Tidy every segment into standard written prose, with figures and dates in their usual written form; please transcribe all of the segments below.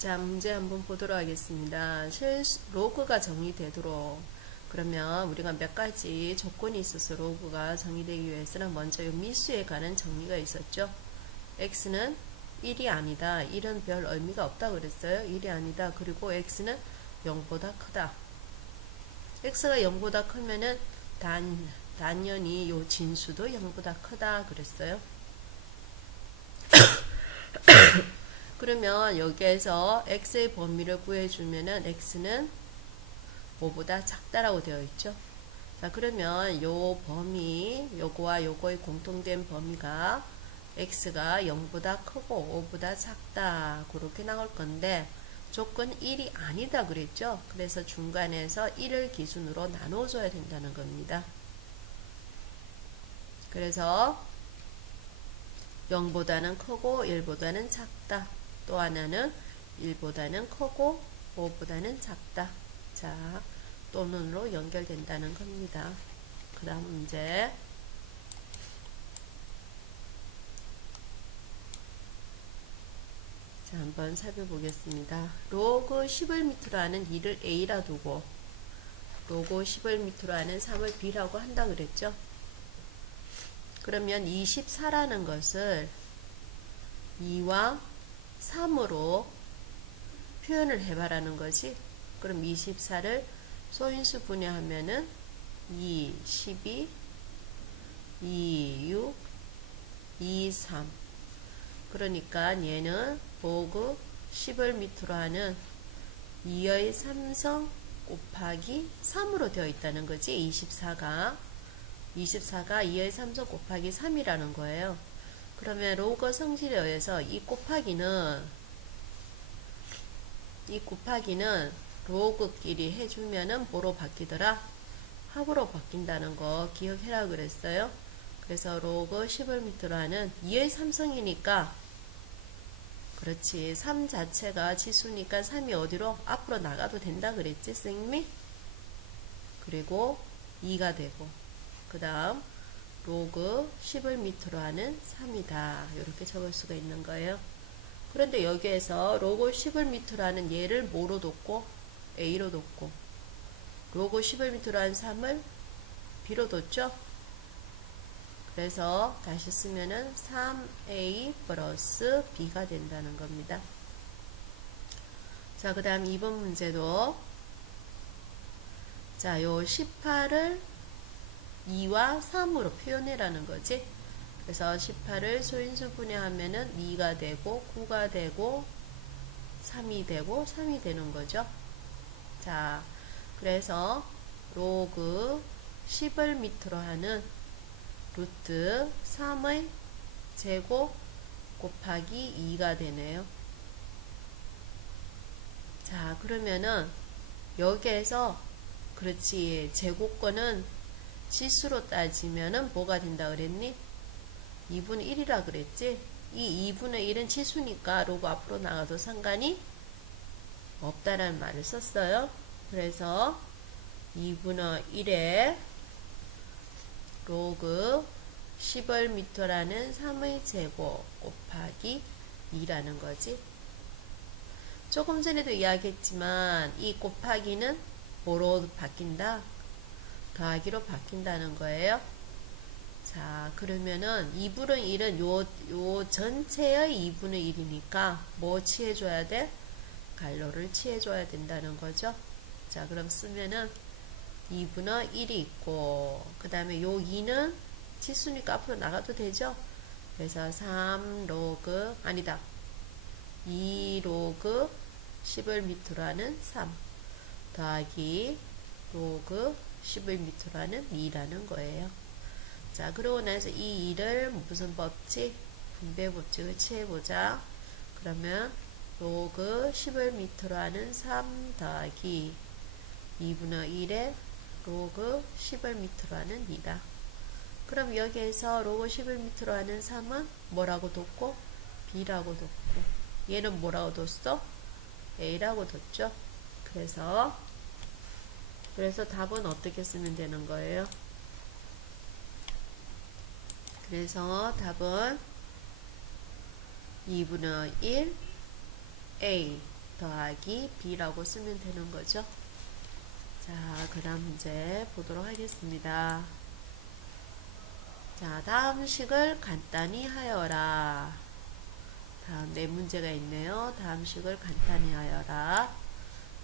자, 문제 한번 보도록 하겠습니다. 로그가 정의되도록 그러면 우리가 몇 가지 조건이 있어서 로그가 정의되기 위해서는 먼저 이 미수에 관한 정의가 있었죠. x는 1이 아니다. 1은 별 의미가 없다 그랬어요. 1이 아니다. 그리고 x는 0보다 크다. x가 0보다 크면은 당연히 요 진수도 0보다 크다 그랬어요. 그러면 여기에서 x의 범위를 구해주면은 x는 5보다 작다라고 되어 있죠. 자, 그러면 요 범위, 요거와 요거의 공통된 범위가 x가 0보다 크고 5보다 작다. 그렇게 나올 건데, 조건 1이 아니다 그랬죠. 그래서 중간에서 1을 기준으로 나눠줘야 된다는 겁니다. 그래서 0보다는 크고 1보다는 작다. 또 하나는 1보다는 크고 5보다는 작다. 자, 또는으로 연결된다는 겁니다. 그 다음 문제. 자, 한번 살펴보겠습니다. 로그 10을 밑으로 하는 2를 A라 두고 로그 10을 밑으로 하는 3을 B라고 한다 그랬죠. 그러면 24라는 것을 2와 3으로 표현을 해봐라는 거지. 그럼 24를 소인수 분해하면은 2, 12, 2, 6, 2, 3. 그러니까 얘는 로그 10을 밑으로 하는 2의 3성 곱하기 3으로 되어 있다는 거지. 24가 2의 3성 곱하기 3이라는 거예요. 그러면 로그 성질에 의해서 이 곱하기는 로그끼리 해주면은 뭐로 바뀌더라? 합으로 바뀐다는 거 기억해라 그랬어요. 그래서 로그 10을 밑으로 하는 2의 3성이니까 그렇지. 3 자체가 지수니까 3이 어디로? 앞으로 나가도 된다 그랬지 쌤이? 그리고 2가 되고 그 다음 로그 10을 밑으로 하는 3이다. 이렇게 적을 수가 있는 거예요. 그런데 여기에서 로그 10을 밑으로 하는 얘를 뭐로 뒀고 A로 뒀고 로그 10을 밑으로 하는 3을 B로 뒀죠. 그래서 다시 쓰면은 3A 플러스 B가 된다는 겁니다. 자, 그 다음 2번 문제도 자, 요 18을 2와 3으로 표현해라는 거지. 그래서 18을 소인수 분해하면은 2가 되고 9가 되고 3이 되고 3이 되는 거죠. 자, 그래서 로그 10을 밑으로 하는 루트 3의 제곱 곱하기 2가 되네요. 자, 그러면은 여기에서 그렇지. 제곱권은 지수로 따지면은 뭐가 된다 그랬니? 2분의 1이라 그랬지? 이 2분의 1은 지수니까 로그 앞으로 나가도 상관이 없다라는 말을 썼어요. 그래서 2분의 1에 로그 10을 밑으로라는 3의 제곱 곱하기 2라는 거지. 조금 전에도 이야기했지만 이 곱하기는 뭐로 바뀐다? 더하기로 바뀐다는 거예요. 자, 그러면은 2분의 1은 요 전체의 2분의 1이니까 뭐 취해줘야 돼? 갈로를 취해줘야 된다는 거죠. 자, 그럼 쓰면은 2분의 1이 있고 그 다음에 요 2는 지수니까 앞으로 나가도 되죠. 그래서 3 로그 아니다 2 로그 10을 밑으로 하는 3 더하기 로그 10을 밑으로 하는 2라는 거예요. 자, 그러고 나서 이 2를 무슨 법칙? 분배 법칙을 취해보자. 그러면 로그 10을 밑으로 하는 3 더하기 2분의 1에 로그 10을 밑으로 하는 2다. 그럼 여기에서 로그 10을 밑으로 하는 3은 뭐라고 뒀고? B라고 뒀고 얘는 뭐라고 뒀어? A라고 뒀죠. 그래서 답은 어떻게 쓰면 되는 거예요? 그래서 답은 2분의 1 A 더하기 b라고 쓰면 되는 거죠. 자, 그 다음 문제 보도록 하겠습니다. 자, 다음 식을 간단히 하여라. 다음 네 문제가 있네요. 다음 식을 간단히 하여라.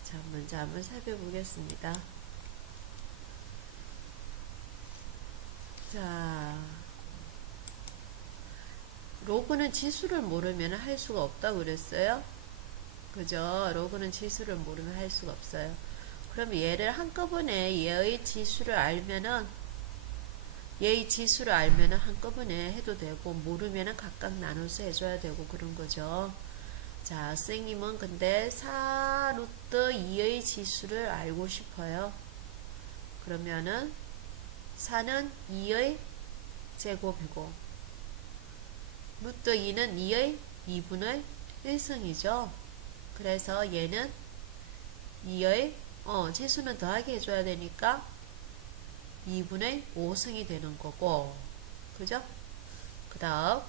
자, 먼저 한번 살펴보겠습니다. 자, 로그는 지수를 모르면 할 수가 없다고 그랬어요. 그죠? 로그는 지수를 모르면 할 수가 없어요. 그럼 얘를 한꺼번에 얘의 지수를 알면은 한꺼번에 해도 되고, 모르면은 각각 나눠서 해줘야 되고 그런 거죠. 자, 선생님은 근데 4 루트 2의 지수를 알고 싶어요. 그러면은 4는 2의 제곱이고 루트 2는 2의 2분의 1승이죠. 그래서 얘는 2의 지수는 더하기 해줘야 되니까 2분의 5승이 되는 거고, 그죠? 그 다음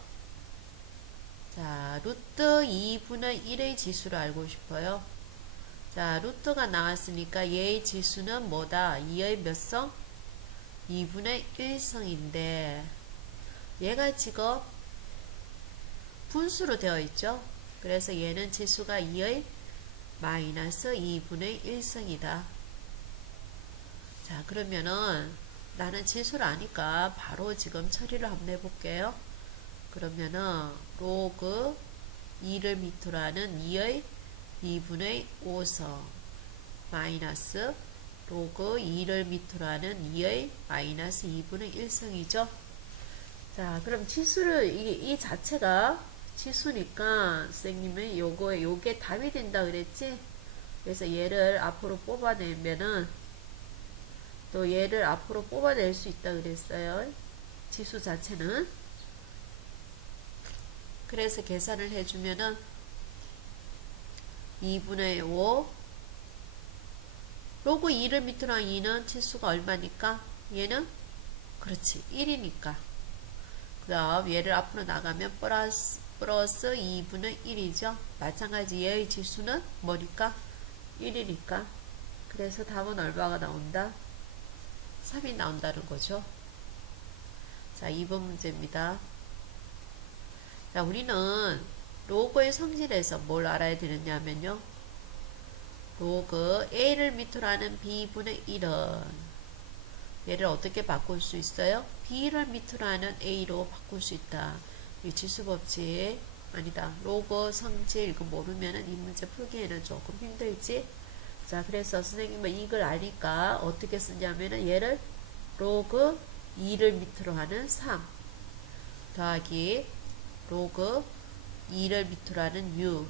자, 루트 2분의 1의 지수를 알고 싶어요. 자, 루트가 나왔으니까 얘의 지수는 뭐다? 2의 몇 성? 2분의 1성인데 얘가 지금 분수로 되어 있죠. 그래서 얘는 지수가 2의 마이너스 2분의 1성이다. 자, 그러면은 나는 지수를 아니까 바로 지금 처리를 한번 해볼게요. 그러면은 로그 2를 밑으로 하는 2의 2분의 5성 마이너스 로그 2를 밑으로 하는 2의 마이너스 2분의 1성이죠. 자, 그럼 지수를 이 자체가 지수니까 선생님은 요게 답이 된다 그랬지? 그래서 얘를 앞으로 뽑아내면은 또 얘를 앞으로 뽑아낼 수 있다 그랬어요. 지수 자체는. 그래서 계산을 해주면은 2분의 5 로그 2를 밑으로 한 2는 치수가 얼마니까? 얘는 그렇지 1이니까. 그 다음 얘를 앞으로 나가면 플러스 2분의 1이죠. 마찬가지 얘의 지수는 뭐니까? 1이니까. 그래서 답은 얼마가 나온다? 3이 나온다는 거죠. 자, 2번 문제입니다. 자, 우리는 로그의 성질에서 뭘 알아야 되느냐면요. 로그 a를 밑으로 하는 b분의 1은 얘를 어떻게 바꿀 수 있어요? b를 밑으로 하는 a로 바꿀 수 있다. 이 지수법칙 아니다. 로그 성질 이거 모르면은 이 문제 풀기에는 조금 힘들지. 자, 그래서 선생님은 이걸 아니까 어떻게 쓰냐면은 얘를 로그 2를 밑으로 하는 3 더하기 로그 2를 밑으로 하는 6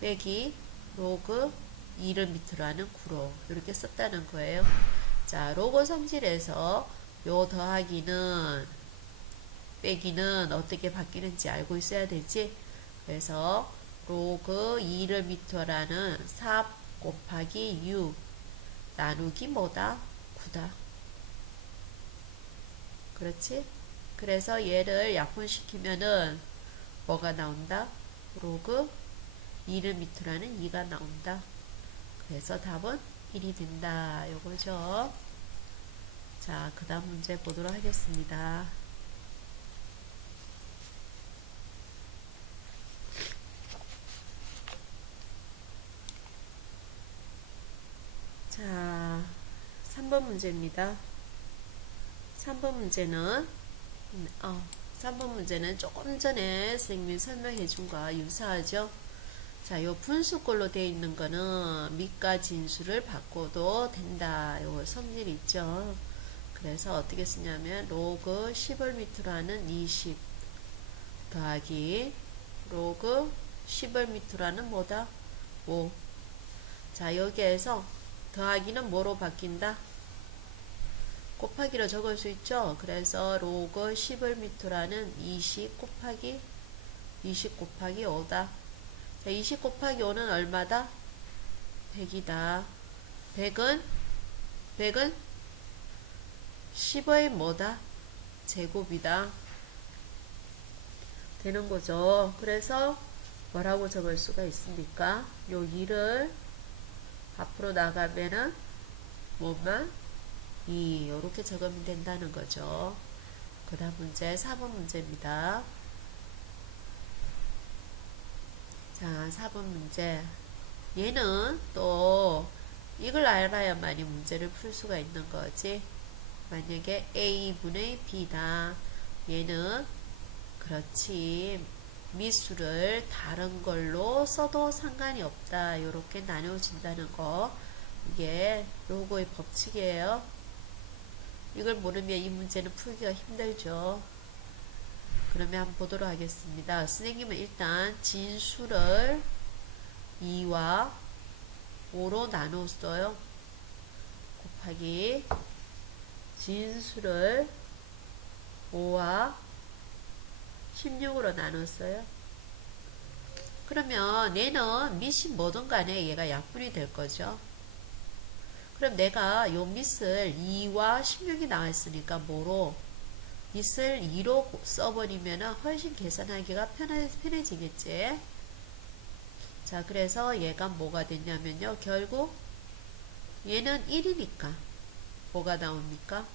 빼기 로그 2를 밑으로 하는 9로 이렇게 썼다는 거예요. 자, 로그 성질에서 요 더하기는 빼기는 어떻게 바뀌는지 알고 있어야 되지. 그래서 로그 2를 밑으로 하는 4 곱하기 6 나누기 뭐다? 9다. 그렇지? 그래서 얘를 약분시키면은 뭐가 나온다? 로그 2를 밑으로 하는 2가 나온다. 그래서 답은 1이 된다. 요거죠. 자, 그 다음 문제 보도록 하겠습니다. 자, 3번 문제입니다. 3번 문제는 조금 전에 선생님이 설명해 준 거와 유사하죠. 자, 요 분수꼴로 되어 있는 거는 밑과 진수를 바꿔도 된다. 요 성질 있죠. 그래서 어떻게 쓰냐면 로그 10을 밑으로 하는 20 더하기 로그 10을 밑으로 하는 뭐다? 5. 자, 여기에서 더하기는 뭐로 바뀐다? 곱하기로 적을 수 있죠. 그래서 로그 10을 밑으로 하는 20 곱하기 5다. 자, 20 곱하기 5는 얼마다? 100이다. 100은 10의 뭐다? 제곱이다. 되는 거죠. 그래서 뭐라고 적을 수가 있습니까? 요 2를 앞으로 나가면은 뭐만 2 요렇게 적으면 된다는 거죠. 그 다음 문제 4번 문제입니다. 자, 4번 문제. 얘는 또 이걸 알아야만이 문제를 풀 수가 있는 거지. 만약에 A분의 B다. 얘는 그렇지. 미수를 다른 걸로 써도 상관이 없다. 이렇게 나누어진다는 거. 이게 로고의 법칙이에요. 이걸 모르면 이 문제는 풀기가 힘들죠. 그러면 한번 보도록 하겠습니다. 선생님은 일단 진수를 2와 5로 나눴어요. 곱하기 진수를 5와 16으로 나눴어요. 그러면 얘는 밑이 뭐든 간에 얘가 약분이 될 거죠. 그럼 내가 요 밑을 2와 16이 나와있으니까 뭐로? 밑을 2로 써버리면 훨씬 계산하기가 편해지겠지. 자, 그래서 얘가 뭐가 됐냐면요. 결국 얘는 1이니까 뭐가 나옵니까?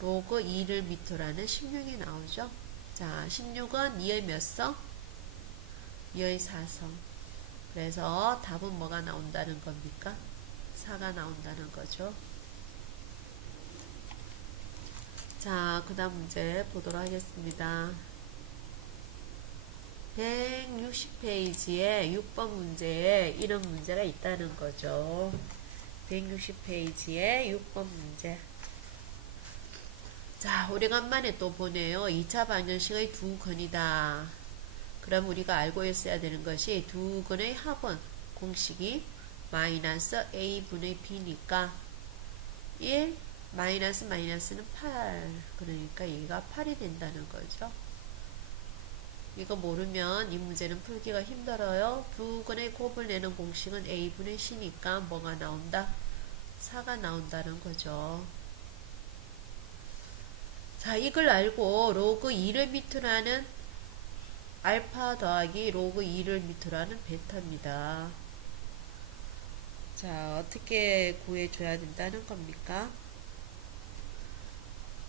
로그 2를 밑으로 하는 16이 나오죠. 자, 16은 2의 몇 성? 2의 4성. 그래서 답은 뭐가 나온다는 겁니까? 4가 나온다는 거죠. 자, 그 다음 문제 보도록 하겠습니다. 160페이지에 6번 문제에 이런 문제가 있다는 거죠. 160페이지에 6번 문제. 자, 오래간만에 또 보네요. 2차 방정식의 두 근이다. 그럼 우리가 알고 있어야 되는 것이 두 근의 합은 공식이 마이너스 a분의 b니까 1 마이너스 마이너스는 8. 그러니까 얘가 8이 된다는 거죠. 이거 모르면 이 문제는 풀기가 힘들어요. 두 근의 곱을 내는 공식은 a분의 c니까 뭐가 나온다? 4가 나온다는 거죠. 자, 이걸 알고 로그 2를 밑으로 하는 알파 더하기 로그 2를 밑으로 하는 베타입니다. 자, 어떻게 구해줘야 된다는 겁니까?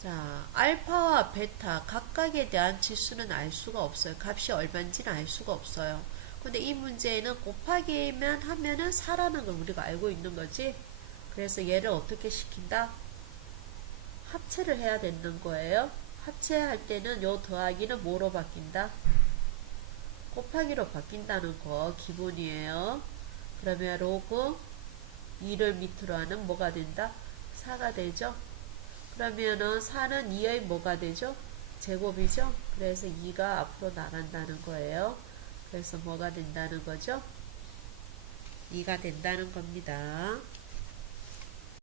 자, 알파와 베타 각각에 대한 지수는 알 수가 없어요. 값이 얼마인지는 알 수가 없어요. 근데 이 문제에는 곱하기만 하면은 4라는 걸 우리가 알고 있는 거지. 그래서 얘를 어떻게 시킨다? 합체를 해야 되는 거예요. 합체할 때는 요 더하기는 뭐로 바뀐다? 곱하기로 바뀐다는 거 기본이에요. 그러면 로그 2를 밑으로 하는 뭐가 된다? 4가 되죠. 그러면은 4는 2의 뭐가 되죠? 제곱이죠. 그래서 2가 앞으로 나간다는 거예요. 그래서 뭐가 된다는 거죠? 2가 된다는 겁니다.